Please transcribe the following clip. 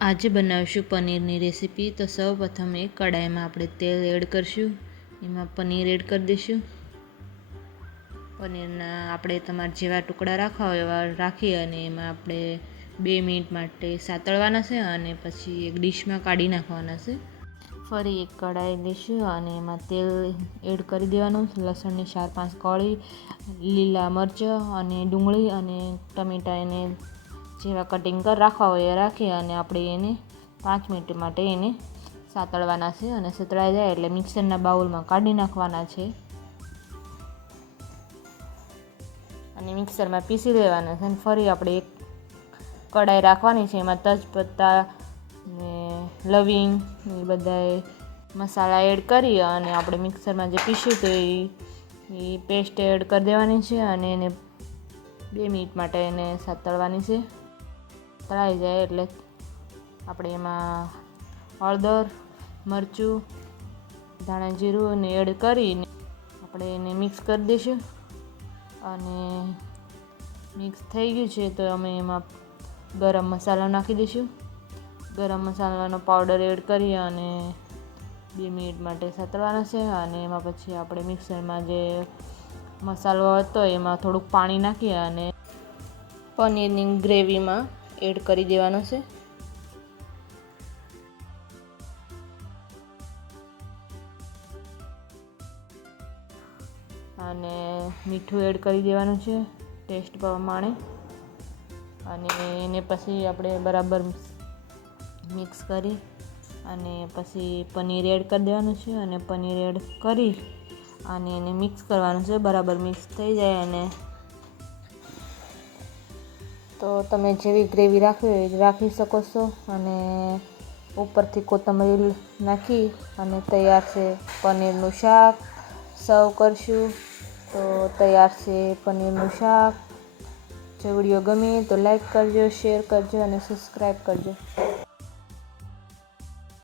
આજે બનાવીશું પનીરની રેસીપી. તો સૌ પ્રથમ એક કડાઈમાં આપણે તેલ એડ કરીશું. એમાં પનીર એડ કરી દઈશું. પનીરના આપણે તમારે જેવા ટુકડા રાખવા હોય એવા રાખી અને એમાં આપણે 2 મિનિટ માટે સાતળવાના છે અને પછી એક ડીશમાં કાઢી નાખવાના છે. ફરી એક કડાઈ લઈશું અને એમાં તેલ એડ કરી દેવાનું. લસણની 4-5 કળી, લીલા મરચાં અને ડુંગળી અને ટમેટાં એને જેવા કટિંગ કરી રાખવા હોય એ રાખી અને આપણે એને 5 મિનિટ માટે એને સાતળવાના છે અને સતળાઈ જાય એટલે મિક્સરના બાઉલમાં કાઢી નાખવાના છે અને મિક્સરમાં પીસી લેવાના છે. અને ફરી આપણે એક કડાઈ રાખવાની છે, એમાં તજપત્તા ને લવિંગ એ બધા મસાલા એડ કરી અને આપણે મિક્સરમાં જે પીસ્યું તો એ પેસ્ટ એડ કરી દેવાની છે અને એને 2 મિનિટ માટે એને સાતળવાની છે. તળાઈ જાય એટલે આપણે એમાં હળદર, મરચું, ધાણા જીરું ને એડ કરીને આપણે એને મિક્સ કરી દઈશું. અને મિક્સ થઈ ગયું છે તો અમે એમાં ગરમ મસાલો નાખી દઈશું. ગરમ મસાલાનો પાવડર એડ કરી અને 2 મિનિટ માટે સાતળવાનો છે અને એમાં પછી આપણે મિક્સરમાં જે મસાલો હતો એમાં થોડુંક પાણી નાખી અને પનીરની ગ્રેવીમાં એડ કરી દેવાનો છે. અને મીઠું એડ કરી દેવાનું છે ટેસ્ટ પ્રમાણે અને એને પછી આપણે બરાબર મિક્સ કરી અને પછી પનીર એડ કરી દેવાનું છે અને પનીર એડ કરી અને એને મિક્સ કરવાનું છે. બરાબર મિક્સ થઈ જાય અને તો તમે જેવી ગ્રેવી રાખવી હોય રાખી શકો છો. અને ઉપરથી કોથમરી નાખી અને તૈયાર છે પનીરનું શાક. સર્વ કરશું તો તૈયાર છે પનીરનું શાક. જો વિડીયો ગમે તો લાઈક કરજો, શેર કરજો અને સબસ્ક્રાઈબ કરજો.